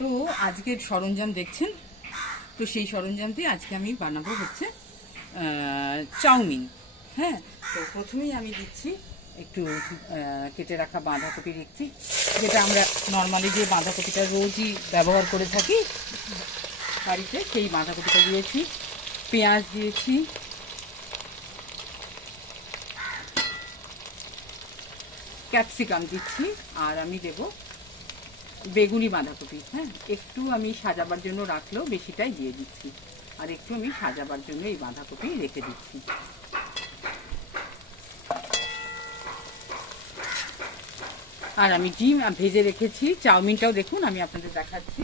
তো আজকের সরঞ্জাম দেখছেন, তো সেই সরঞ্জাম দিয়ে আজকে আমি বানাবো হচ্ছে চাউমিন। হ্যাঁ, তো প্রথমেই আমি দিচ্ছি একটু কেটে রাখা বাঁধাকপি দিচ্ছি, যেটা আমরা নর্মালি যে বাঁধাকপিটা রোজই ব্যবহার করে থাকি বাড়িতে, সেই বাঁধাকপিটা দিয়েছি। পেঁয়াজ দিয়েছি, ক্যাপসিকাম দিচ্ছি, আর আমি দেবো বেগুনি বাঁধাকপি। হ্যাঁ, একটু আমি সাজাবার জন্য রাখলেও বেশিটাই দিয়ে দিচ্ছি, আর একটু আমি সাজাবার জন্য এই বাঁধাকপি রেখে দিচ্ছি। আর আমি ডিম ভেজে রেখেছি। চাউমিনটাও দেখুন, আমি আপনাদের দেখাচ্ছি।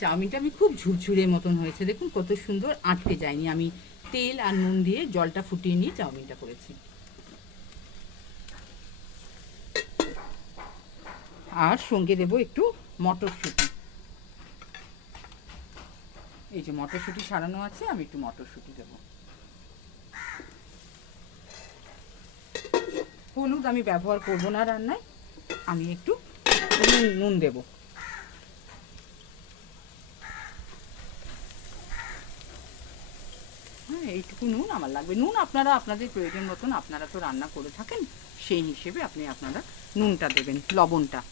চাউমিনটা আমি খুব ঝুরঝুরে মতন হয়েছে, দেখুন কত সুন্দর, আটকে যায়নি। আমি তেল আর নুন দিয়ে জলটা ফুটিয়ে নিয়ে চাউমিনটা করেছি। আর সঙ্গে দেবো একটু মটরশুঁটি। এই যে মটরশুঁটি সারানো আছে, আমি একটু মটরশুঁটি দেবো। হলুদ আমি ব্যবহার করবো না রান্নায়, আমি একটু নুন দেবো। হ্যাঁ, এইটুকু নুন আমার লাগবে। নুন আপনারা আপনাদের প্রয়োজন মতন, আপনারা তো রান্না করে থাকেন, সেই হিসেবে আপনারা নুনটা দেবেন, লবণটা।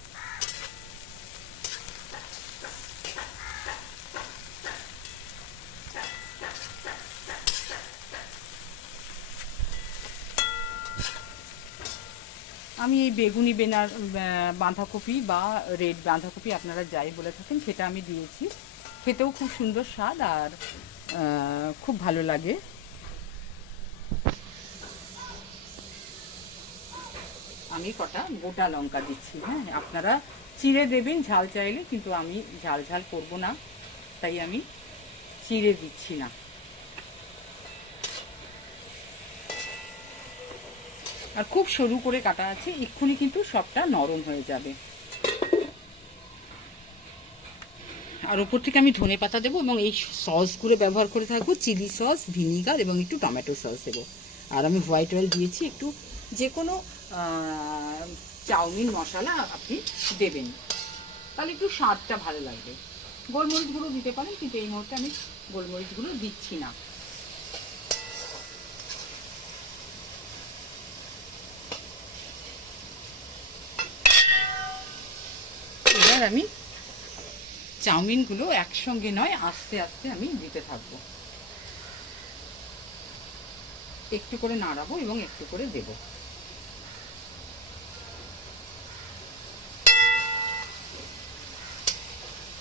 আমি এই বেগুনি বাঁধাকপি বা রেড বাঁধাকপি আপনারা যাই বলে থাকেন, সেটা আমি দিয়েছি। খেতেও খুব সুন্দর স্বাদ, আর খুব ভালো লাগে। আমি কটা গোটা লঙ্কা দিচ্ছি। হ্যাঁ, আপনারা চিড়ে দেবেন ঝাল চাইলে, কিন্তু আমি ঝাল ঝাল করবো না, তাই আমি চিড়ে দিচ্ছি না। আর খুব সরু করে কাটা আছে, এক্ষুনি কিন্তু সবটা নরম হয়ে যাবে। আর ওপর থেকে আমি ধনে পাতা দেবো, এবং এই সসগুলো ব্যবহার করে থাকবো, চিলি সস, ভিনিগার এবং একটু টমেটো সস দেবো। আর আমি হোয়াইট অয়েল দিয়েছি একটু। যে কোনো চাউমিন মশলা আপনি দেবেন, তাহলে একটু স্বাদটা ভালো লাগবে। গোলমরিচগুলো দিতে পারেন, কিন্তু এই মুহূর্তে আমি গোলমরিচগুলো দিচ্ছি না। এবার আমি চাউমিনগুলো একসঙ্গে নয়, আস্তে আস্তে আমি দিতে থাকবো। একটু করে নাড়াবো এবং একটু করে দেব।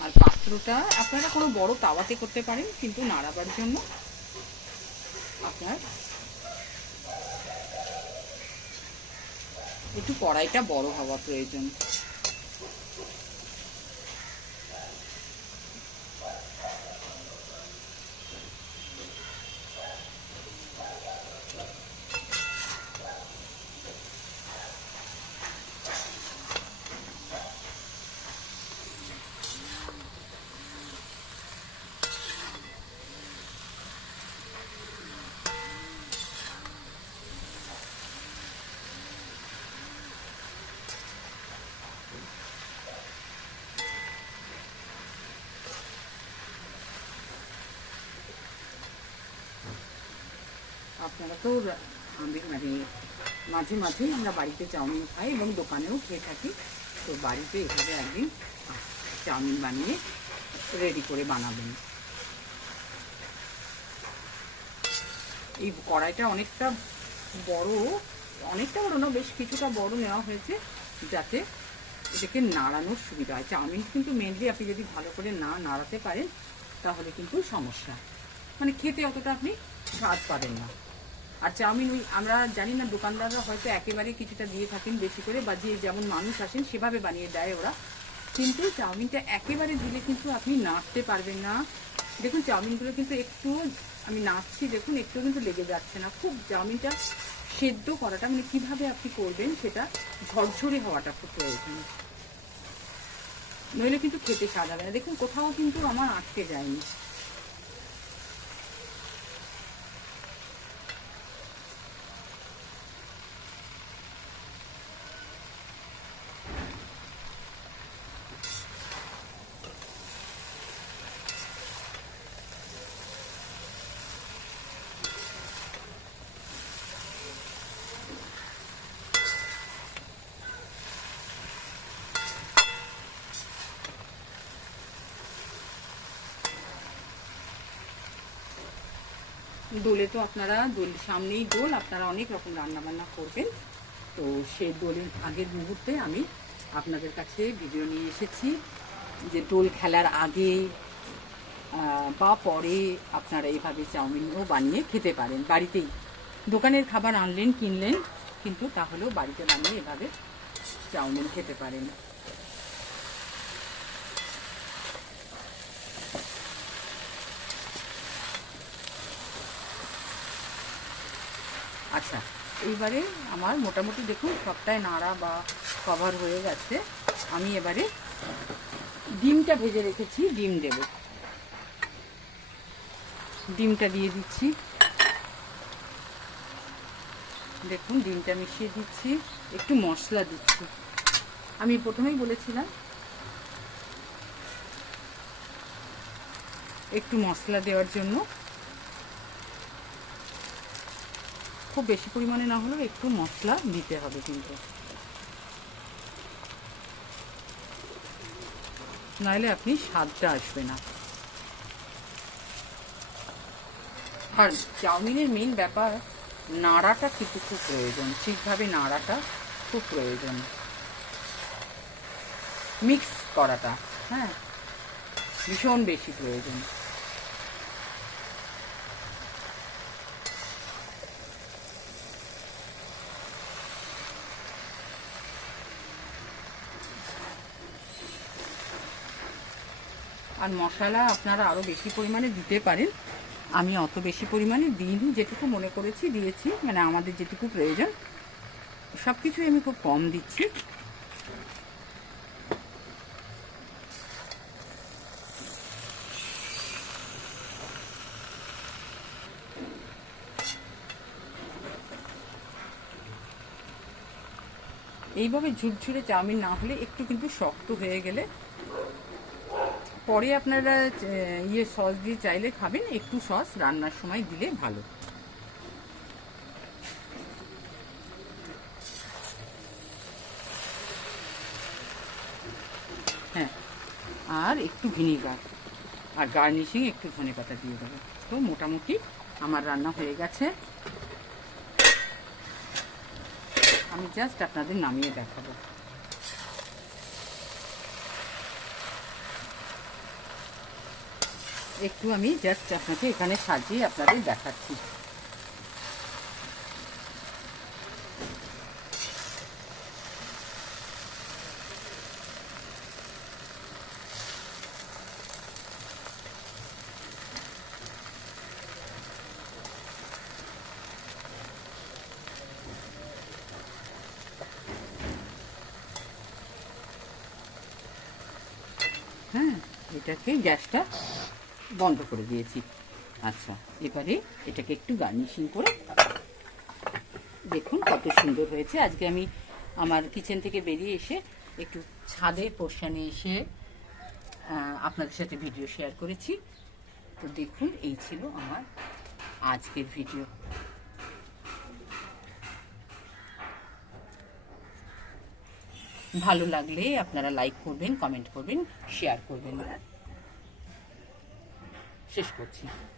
আর পাত্রটা আপনারা কোনো বড় তাওয়াতে করতে পারেন, কিন্তু নাড়াবার জন্য আপনার একটু কড়াইটা বড় হওয়া প্রয়োজন। আপনারা তো মানে মাঝে মাঝেই আমরা বাড়িতে চাউমিন খাই এবং দোকানেও খেয়ে থাকি। তো বাড়িতে এভাবে একদিন চাউমিন বানিয়ে রেডি করে বানাবেন। এই কড়াইটা অনেকটা বড় না, বেশ কিছুটা বড় নেওয়া হয়েছে, যাতে এটাকে নাড়ানোর সুবিধা হয়। চাউমিন কিন্তু মেনলি আপনি যদি ভালো করে না নাড়াতে পারেন, তাহলে কিন্তু সমস্যা, মানে খেতে অতটা আপনি স্বাদ পাবেন না। আর চাউমিন ওই আমরা জানি না, দোকানদাররা হয়তো একেবারে কিছুটা দিয়ে থাকেন বেশি করে, বা যে যেমন মানুষ আসেন সেভাবে বানিয়ে দেয় ওরা, কিন্তু চাউমিনটা একেবারে দিলে কিন্তু আপনি নাড়তে পারবেন না। দেখুন চাউমিনগুলো কিন্তু একটু আমি নাড়ছি, দেখুন একটু কিন্তু লেগে যাচ্ছে না। খুব চাউমিনটা সেদ্ধ করাটা, মানে কীভাবে আপনি করবেন সেটা ঝরঝরে হওয়াটা খুব প্রয়োজন, নইলে কিন্তু খেতে স্বাদ হবে না। দেখুন কোথাও কিন্তু আমার আটকে যায়নি। দোলে তো আপনারা সামনেই দোল, আপনারা অনেক রকম রান্নাবান্না করবেন। তো সেই দোলের আগের মুহূর্তে আমি আপনাদের কাছে ভিডিও নিয়ে এসেছি যে দোল খেলার আগে বা পরে আপনারা এইভাবে চাউমিনও বানিয়ে খেতে পারেন বাড়িতেই। দোকানের খাবার আনলেন কিনলেন, কিন্তু তাহলেও বাড়িতে বানিয়ে এভাবে চাউমিন খেতে পারেন। আচ্ছা, এইবারে আমার মোটামুটি দেখুন সবটাই নাড়া বা কভার হয়ে গেছে। আমি এবারে ডিমটা ভেজে রেখেছি, ডিম দেব। ডিমটা দিয়ে দিচ্ছি, দেখুন ডিমটা মিশিয়ে দিচ্ছি। একটু মশলা দিচ্ছি, আমি প্রথমেই বলেছিলাম একটু মশলা দেওয়ার জন্য। খুব বেশি পরিমাণে না হলেও একটু মশলা দিতে হবে, কিন্তু নাহলে আপনি স্বাদটা আসবে না। আর চাউমিনের মেইন ব্যাপার নাড়াটা কিন্তু খুব প্রয়োজন, ঠিকভাবে নাড়াটা খুব প্রয়োজন, মিক্স করাটা হ্যাঁ ভীষণ বেশি প্রয়োজন। আর মশলা আপনারা আরও বেশি পরিমাণে দিতে পারেন, আমি অত বেশি পরিমাণে দিইনি, যেটুকু মনে করেছি দিয়েছি, মানে আমাদের যেটুকু প্রয়োজন। সব কিছুই আমি খুব কম দিচ্ছি। এইভাবে ঝুরঝুরে চাউমিন না হলে একটু কিন্তু শক্ত হয়ে গেলে পরে আপনারা সস দিয়ে চাইলে খাবেন, একটু সস রান্নার সময় দিলে ভালো। হ্যাঁ, আর একটু ভিনিগার আর গার্নিশিং একটু ধনেপাতা দিয়ে দেবো। তো মোটামুটি আমার রান্না হয়ে গেছে, আমি জাস্ট আপনাদের নামিয়ে দেখাবো। একটু আমি জাস্ট আপনাকে এখানে সাজিয়ে আপনাদের দেখাচ্ছি। হ্যাঁ, এটাকে গ্যাসটা বন্ধ করে দিয়েছি। আচ্ছা, এবারে এটাকে একটু গার্নিশিং করে দেখুন কত সুন্দর হয়েছে। আজকে আমি আমার কিচেন থেকে বেরিয়ে এসে একটু ছাদের পোর্শনে এসে আপনাদের সাথে ভিডিও শেয়ার করেছি। তো দেখুন, এই ছিল আমার আজকের ভিডিও। ভালো লাগলে আপনারা লাইক করবেন, কমেন্ট করবেন, শেয়ার করবেন। শেষ করছি।